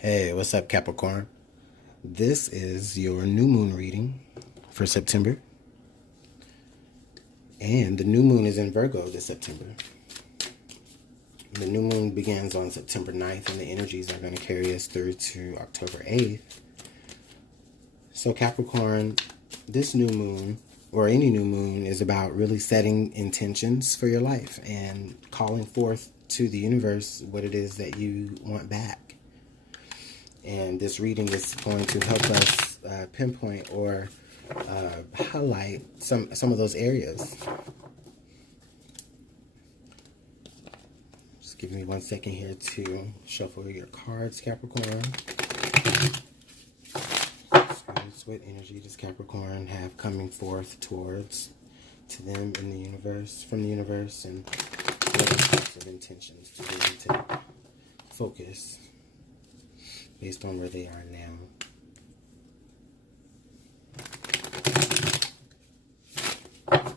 Hey, what's up, Capricorn? This is your new moon reading for September, and the new moon is in Virgo this September. The new moon begins on September 9th, and the energies are going to carry us through to October 8th. So, Capricorn, this new moon, or any new moon, is about really setting intentions for your life and calling forth to the universe what it is that you want back. And this reading is going to help us pinpoint or highlight some of those areas. Just give me 1 second here to shuffle your cards, Capricorn. So what energy does Capricorn have coming forth towards to them in the universe, from the universe, and what types of intentions to be able to focus based on where they are now. All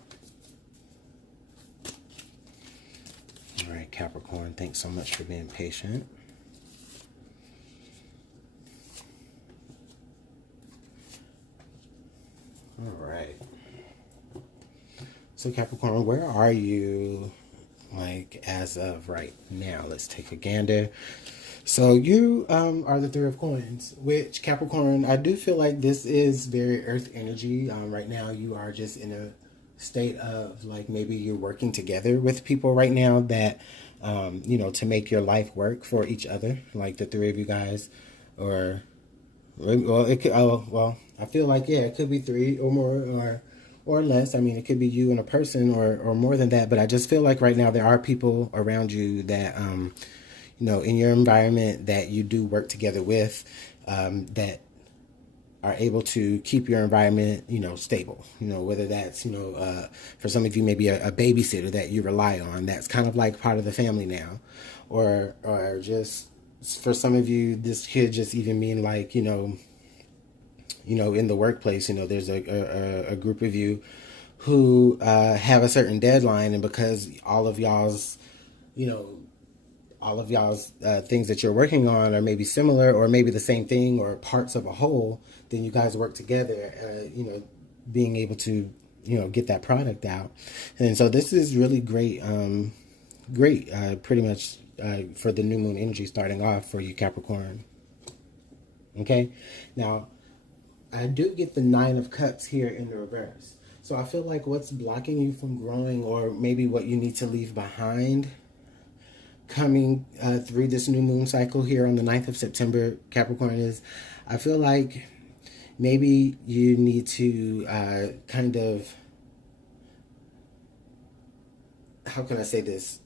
right, Capricorn, thanks so much for being patient. All right. So Capricorn, where are you like as of right now? Let's take a gander. So you are the Three of Coins, which Capricorn, I do feel like this is very Earth energy. Right now you are just in a state of like maybe you're working together with people right now that, to make your life work for each other, like the three of you guys, or, well, it could, I feel like, yeah, it could be three or more or less. I mean, it could be you and a person or more than that, but I just feel like right now there are people around you that, in your environment that you do work together with, that are able to keep your environment, stable. Whether that's, for some of you, maybe a babysitter that you rely on. That's kind of like part of the family now, or just for some of you, this could just even mean like, in the workplace, there's a group of you who have a certain deadline, and because you know, all of y'all's things that you're working on are maybe similar or maybe the same thing or parts of a whole, then you guys work together, being able to, get that product out. And so this is really great, pretty much for the new moon energy starting off for you, Capricorn. Okay. Now, I do get the Nine of Cups here in the reverse. So I feel like what's blocking you from growing, or maybe what you need to leave behind coming through this new moon cycle here on the 9th of September, Capricorn, is I feel like maybe you need to kind of, how can I say this?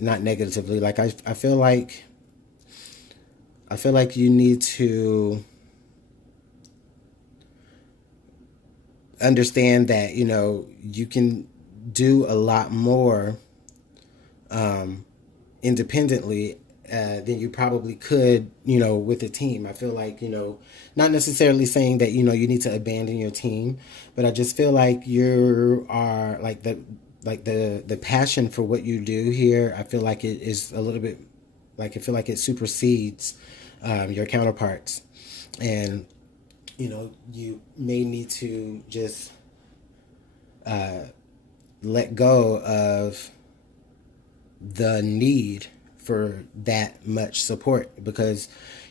Not negatively. Like I feel like you need to understand that, you can do a lot more independently than you probably could, with a team. I feel like, not necessarily saying that, you need to abandon your team, but I just feel like you are like the passion for what you do here. I feel like it is a little bit like, I feel like it supersedes your counterparts. And, you may need to just let go of the need for that much support, because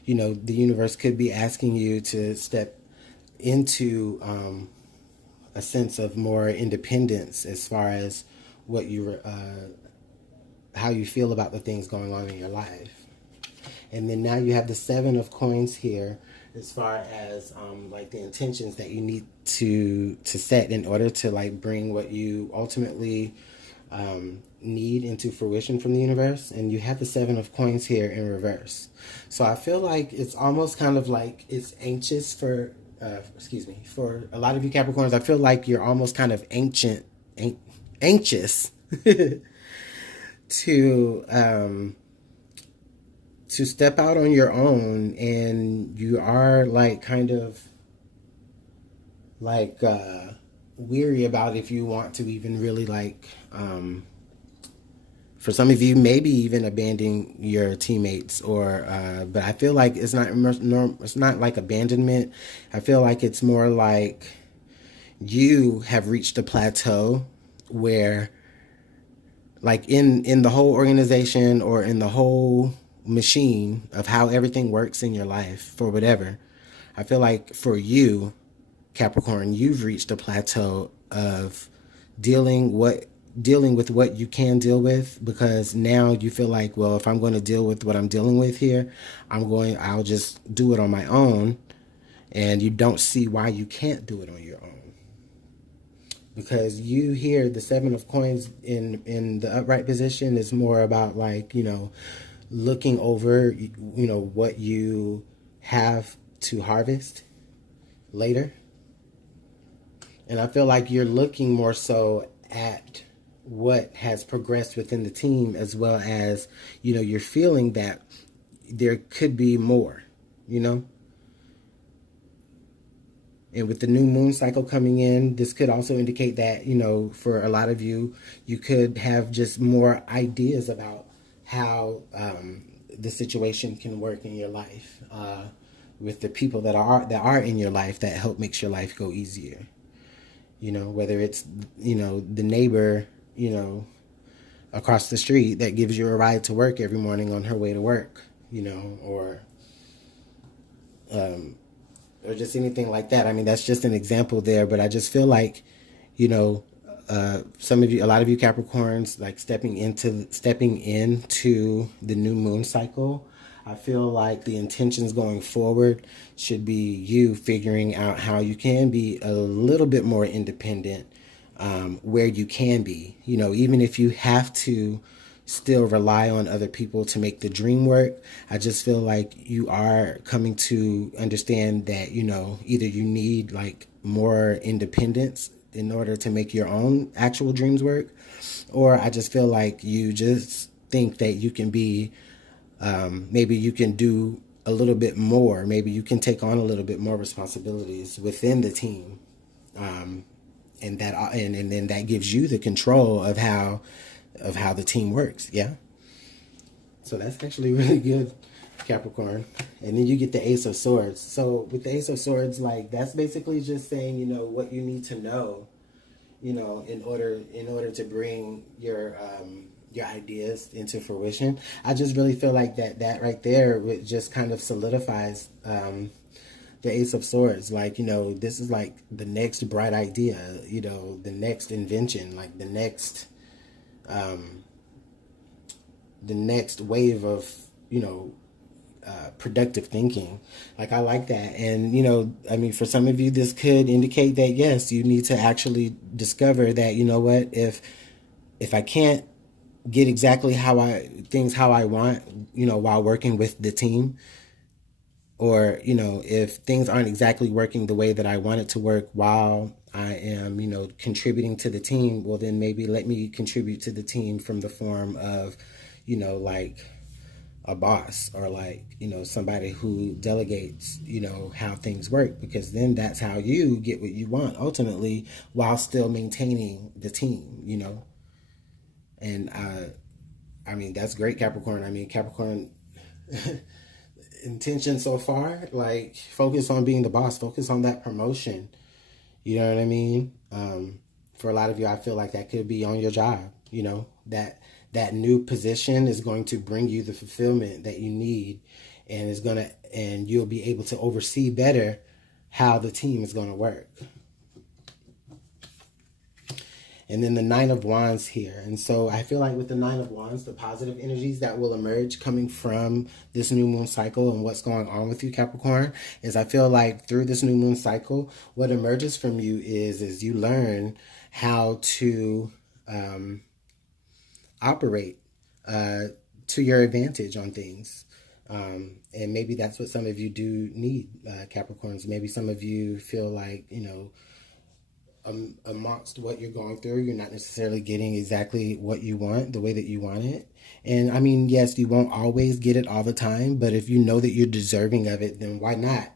the universe could be asking you to step into a sense of more independence as far as what you how you feel about the things going on in your life. And then now you have the Seven of Coins here, as far as like the intentions that you need to set in order to like bring what you ultimately need into fruition from the universe. And you have the Seven of Coins here in reverse. So I feel like it's almost kind of like it's anxious for for a lot of you Capricorns. I feel like you're almost kind of anxious to step out on your own, and you are like kind of like weary about if you want to even really like For some of you, maybe even abandoning your teammates, or but I feel like it's not like abandonment. I feel like it's more like you have reached a plateau where, like, in the whole organization or in the whole machine of how everything works in your life for whatever, I feel like for you, Capricorn, you've reached a plateau of dealing what dealing with what you can deal with, because now you feel like, well, if I'm going to deal with what I'm dealing with here, I'll just do it on my own, and you don't see why you can't do it on your own. Because you hear the 7 of coins in the upright position is more about, like, looking over, what you have to harvest later. And I feel like you're looking more so at what has progressed within the team, as well as, you're feeling that there could be more, you know? And with the new moon cycle coming in, this could also indicate that, for a lot of you, you could have just more ideas about how the situation can work in your life, with the people that are in your life that help makes your life go easier. Whether it's, the neighbor, across the street that gives you a ride to work every morning on her way to work, or just anything like that. I mean, that's just an example there, but I just feel like, you know, a lot of you Capricorns, like stepping into the new moon cycle. I feel like the intentions going forward should be you figuring out how you can be a little bit more independent, where you can be. Even if you have to still rely on other people to make the dream work, I just feel like you are coming to understand that, either you need like more independence in order to make your own actual dreams work, or I just feel like you just think that you can be, maybe you can do a little bit more, maybe you can take on a little bit more responsibilities within the team, and then that gives you the control of how the team works. Yeah. So that's actually really good, Capricorn. And then you get the Ace of Swords. So with the Ace of Swords, like, that's basically just saying, what you need to know, in order to bring your ideas into fruition. I just really feel like that right there just kind of solidifies the Ace of Swords. Like, this is like the next bright idea, the next invention, like the next wave of, productive thinking. Like, I like that. And, I mean, for some of you, this could indicate that, yes, you need to actually discover that, what, if I can't get exactly how I want, while working with the team, or, if things aren't exactly working the way that I want it to work while I am, contributing to the team, well, then maybe let me contribute to the team from the form of, like a boss, or like, somebody who delegates, how things work, because then that's how you get what you want ultimately, while still maintaining the team, and I mean, that's great, Capricorn. I mean, Capricorn, intention so far, like, focus on being the boss, focus on that promotion. You know what I mean? For a lot of you, I feel like that could be on your job. That new position is going to bring you the fulfillment that you need, and you'll be able to oversee better how the team is going to work. And then the Nine of Wands here. And so I feel like with the Nine of Wands, the positive energies that will emerge coming from this new moon cycle and what's going on with you, Capricorn, is I feel like through this new moon cycle, what emerges from you is you learn how to operate to your advantage on things. And maybe that's what some of you do need, Capricorns. Maybe some of you feel like, amongst what you're going through, you're not necessarily getting exactly what you want the way that you want it. And I mean, yes, you won't always get it all the time, but if you know that you're deserving of it, then why not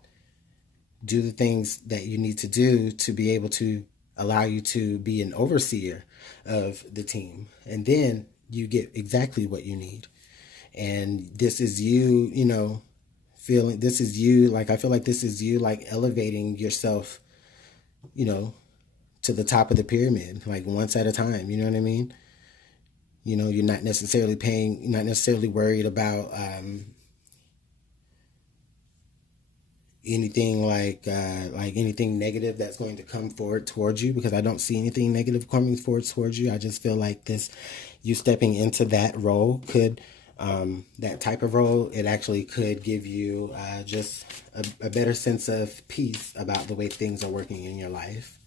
do the things that you need to do to be able to allow you to be an overseer of the team, and then you get exactly what you need. And this is you, you know, feeling, this is you, like, I feel like this is you, like, elevating yourself, you know, to the top of the pyramid, like once at a time, you know what I mean? You know, you're not necessarily paying, you're not necessarily worried about anything like anything negative that's going to come forward towards you, because I don't see anything negative coming forward towards you. I just feel like this, you stepping into that role could, that type of role, it actually could give you just a better sense of peace about the way things are working in your life,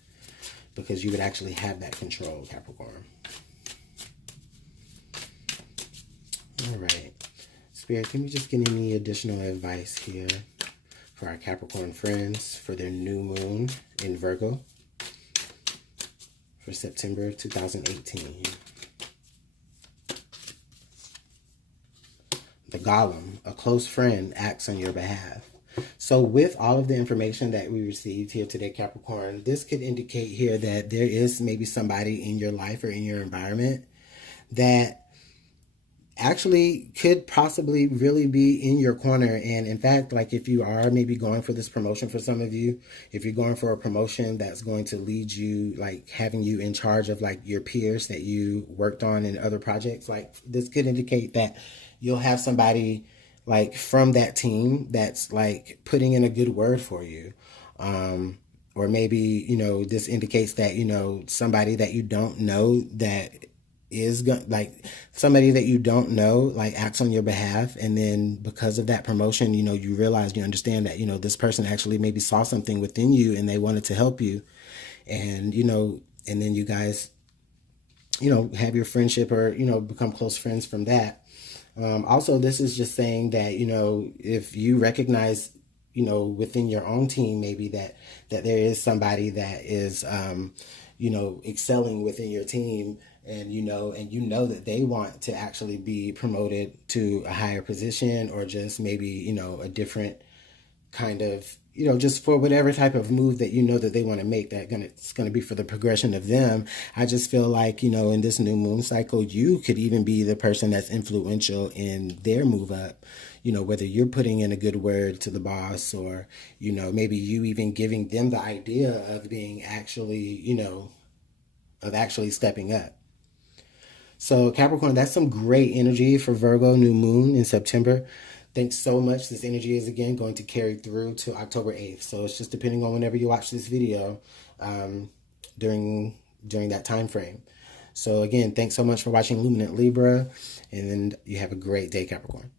because you would actually have that control, Capricorn. All right. Spirit, can we just get any additional advice here for our Capricorn friends for their new moon in Virgo for September 2018? The Golem, a close friend, acts on your behalf. So with all of the information that we received here today, Capricorn, this could indicate here that there is maybe somebody in your life or in your environment that actually could possibly really be in your corner. And in fact, like, if you are maybe going for this promotion, for some of you, if you're going for a promotion that's going to lead you, like having you in charge of like your peers that you worked on in other projects, like this could indicate that you'll have somebody like from that team that's like putting in a good word for you. Or maybe, you know, this indicates that, you know, somebody that you don't know that is like somebody that you don't know, like, acts on your behalf, and then because of that promotion, you know, you realize, you understand that, you know, this person actually maybe saw something within you and they wanted to help you, and you know, and then you guys, you know, have your friendship, or you know, become close friends from that. Also, this is just saying that, you know, if you recognize, you know, within your own team, maybe that there is somebody that is, you know, excelling within your team, and you know that they want to actually be promoted to a higher position, or just maybe, you know, a different kind of, you know, just for whatever type of move that you know that they want to make, that it's going to be for the progression of them. I just feel like, you know, in this new moon cycle, you could even be the person that's influential in their move up, you know, whether you're putting in a good word to the boss, or, you know, maybe you even giving them the idea of being actually, you know, of actually stepping up. So Capricorn, that's some great energy for Virgo new moon in September. Thanks so much. This energy is again going to carry through to October 8th. So it's just depending on whenever you watch this video, during that time frame. So again, thanks so much for watching Luminant Libra, and you have a great day, Capricorn.